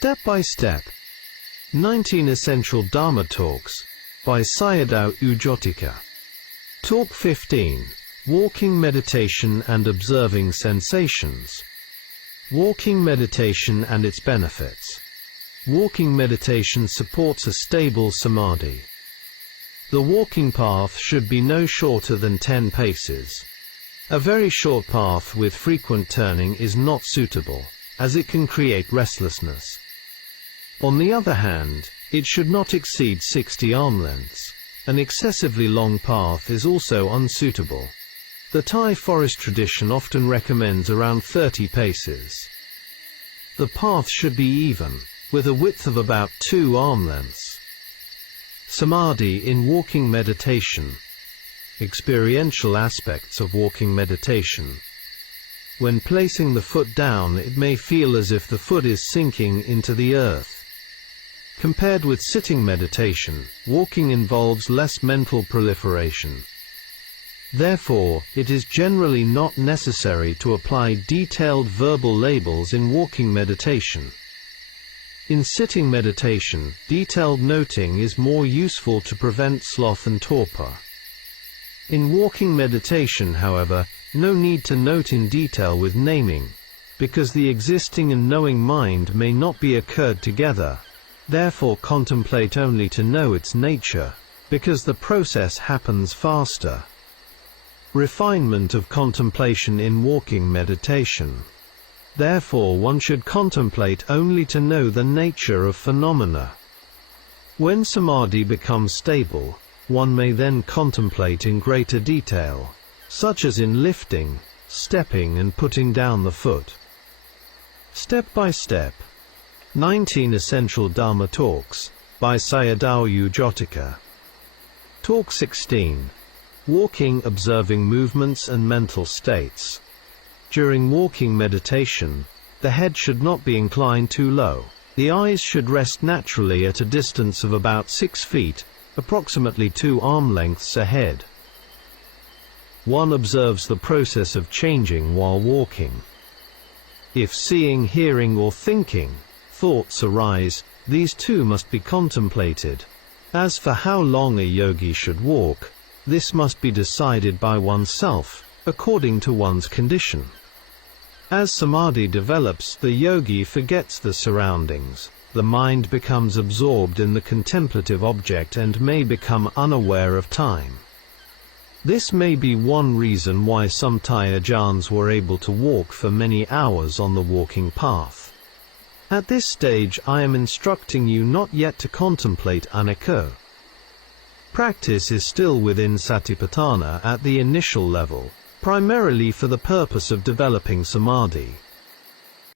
Step by Step. 19 Essential Dharma Talks, by Sayadaw Jotika. Talk 15. Walking Meditation and Observing Sensations. Walking meditation and its benefits. Walking meditation supports a stable samadhi. The walking path should be no shorter than 10 paces. A very short path with frequent turning is not suitable, as it can create restlessness. On the other hand, it should not exceed 60 arm lengths. An excessively long path is also unsuitable. The Thai forest tradition often recommends around 30 paces. The path should be even, with a width of about 2 arm lengths. Samadhi in walking meditation. Experiential aspects of walking meditation. When placing the foot down, it may feel as if the foot is sinking into the earth. Compared with sitting meditation, walking involves less mental proliferation. Therefore, it is generally not necessary to apply detailed verbal labels in walking meditation. In sitting meditation, detailed noting is more useful to prevent sloth and torpor. In walking meditation, however, no need to note in detail with naming, because the existing and knowing mind may not be occurred together. Therefore contemplate only to know its nature, because the process happens faster. Refinement of contemplation in walking meditation. Therefore one should contemplate only to know the nature of phenomena. When samadhi becomes stable, one may then contemplate in greater detail, such as in lifting, stepping and putting down the foot. Step by Step. 19 Essential Dharma Talks, by Sayadaw Jotika. Talk 16. Walking, observing movements and mental states. During walking meditation, the head should not be inclined too low. The eyes should rest naturally at a distance of about 6 feet, approximately 2 arm lengths ahead. One observes the process of changing while walking. If seeing, hearing or thinking, thoughts arise, these too must be contemplated. As for how long a yogi should walk, this must be decided by oneself, according to one's condition. As samadhi develops, the yogi forgets the surroundings. The mind becomes absorbed in the contemplative object and may become unaware of time. This may be one reason why some Thai ajahns were able to walk for many hours on the walking path. At this stage I am instructing you not yet to contemplate anicca. Practice is still within satipatthana at the initial level, primarily for the purpose of developing samadhi.